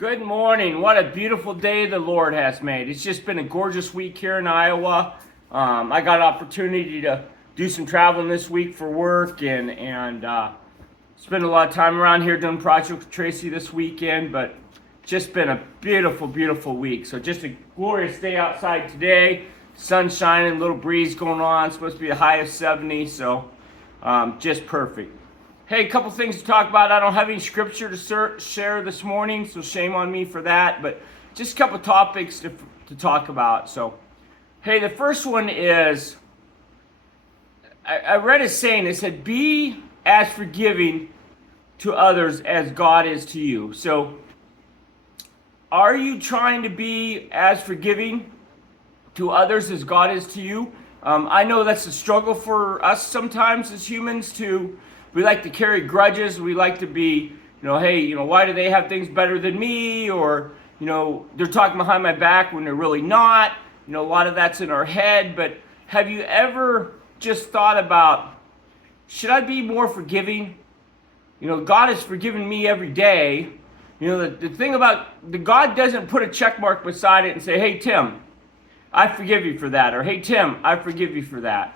Good morning. What a beautiful day the Lord has made. It's just been a gorgeous week here in Iowa. I got an opportunity to do some traveling this week for work and spend a lot of time around here doing project with Tracy this weekend, but just been a beautiful, beautiful week. So just a glorious day outside today. Sun shining, little breeze going on. It's supposed to be a high of 70, so just perfect. Hey, a couple things to talk about. I don't have any scripture to share this morning, so shame on me for that, but just a couple topics to talk about. So, hey, the first one is, I read a saying that said, be as forgiving to others as God is to you. So, are you trying to be as forgiving to others as God is to you? I know that's a struggle for us sometimes as humans we like to carry grudges. We like to be, hey, why do they have things better than me? Or, they're talking behind my back when they're really not. A lot of that's in our head. But have you ever just thought about, should I be more forgiving? God has forgiven me every day. The thing about God doesn't put a check mark beside it and say, hey, Tim, I forgive you for that. Or, hey, Tim, I forgive you for that.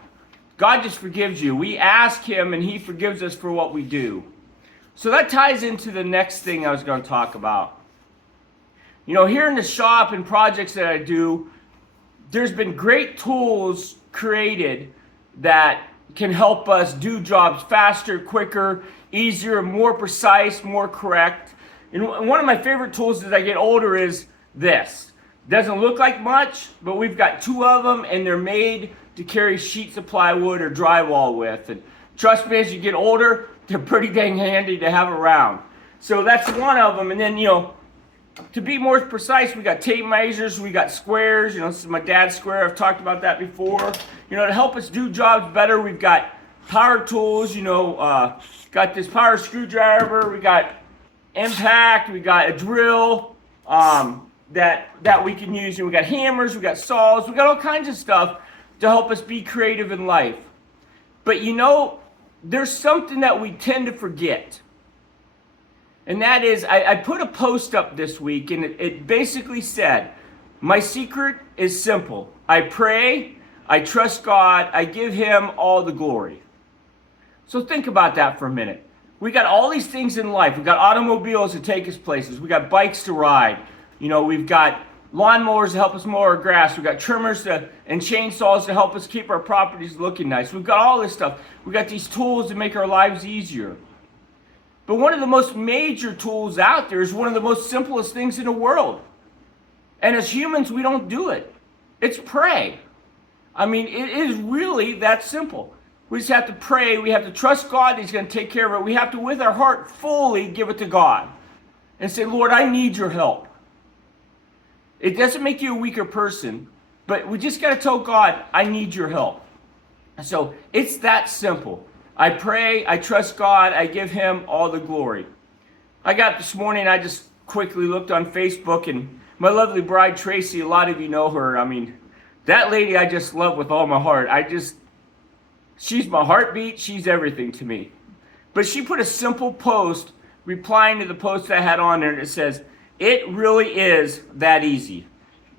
God just forgives you. We ask him and he forgives us for what we do. So that ties into the next thing I was going to talk about. Here in the shop and projects that I do, there's been great tools created that can help us do jobs faster, quicker, easier, more precise, more correct. And one of my favorite tools as I get older is this. Doesn't look like much, but we've got two of them and they're made to carry sheets of plywood or drywall with. And trust me, as you get older, they're pretty dang handy to have around. So that's one of them. And then, to be more precise, we got tape measures, we got squares. This is my dad's square. I've talked about that before. To help us do jobs better, we've got power tools, got this power screwdriver, we got impact, we got a drill, that we can use. And we got hammers, we got saws, we got all kinds of stuff to help us be creative in life. But there's something that we tend to forget. And that is, I put a post up this week and it basically said, my secret is simple. I pray, I trust God, I give him all the glory. So think about that for a minute. We got all these things in life. We got automobiles to take us places. We got bikes to ride. We've got lawnmowers to help us mow our grass. We've got trimmers and chainsaws to help us keep our properties looking nice. We've got all this stuff. We've got these tools to make our lives easier. But one of the most major tools out there is one of the most simplest things in the world. And as humans, we don't do it. It's pray. It is really that simple. We just have to pray. We have to trust God that he's going to take care of it. We have to, with our heart, fully give it to God and say, Lord, I need your help. It doesn't make you a weaker person, but we just got to tell God, I need your help. So it's that simple. I pray, I trust God, I give him all the glory. I got this morning, I just quickly looked on Facebook, and my lovely bride, Tracy, a lot of you know her. That lady I just love with all my heart. She's my heartbeat, she's everything to me. But she put a simple post replying to the post I had on there, and it says, it really is that easy.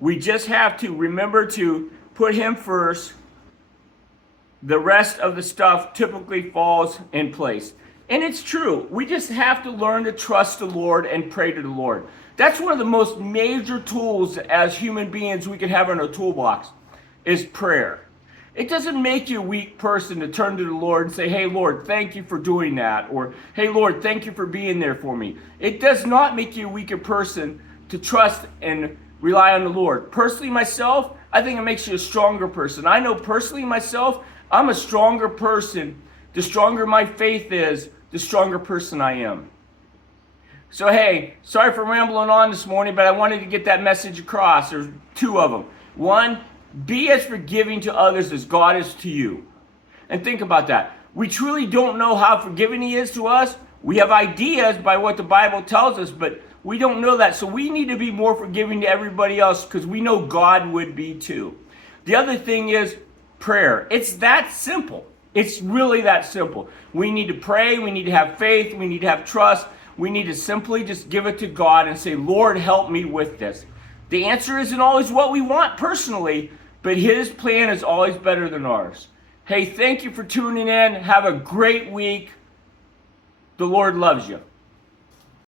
We just have to remember to put him first. The rest of the stuff typically falls in place. And it's true. We just have to learn to trust the Lord and pray to the Lord. That's one of the most major tools as human beings we can have in our toolbox is prayer. It doesn't make you a weak person to turn to the Lord and say, hey, Lord, thank you for doing that. Or, hey, Lord, thank you for being there for me. It does not make you a weaker person to trust and rely on the Lord. Personally, myself, I think it makes you a stronger person. I know personally myself, I'm a stronger person. The stronger my faith is, the stronger person I am. So, hey, sorry for rambling on this morning, but I wanted to get that message across. There's two of them. One, be as forgiving to others as God is to you. And think about that. We truly don't know how forgiving he is to us. We have ideas by what the Bible tells us, but we don't know that. So we need to be more forgiving to everybody else because we know God would be too. The other thing is prayer. It's that simple. It's really that simple. We need to pray. We need to have faith. We need to have trust. We need to simply just give it to God and say, Lord, help me with this. The answer isn't always what we want personally, but His plan is always better than ours. Hey, thank you for tuning in. Have a great week. The Lord loves you.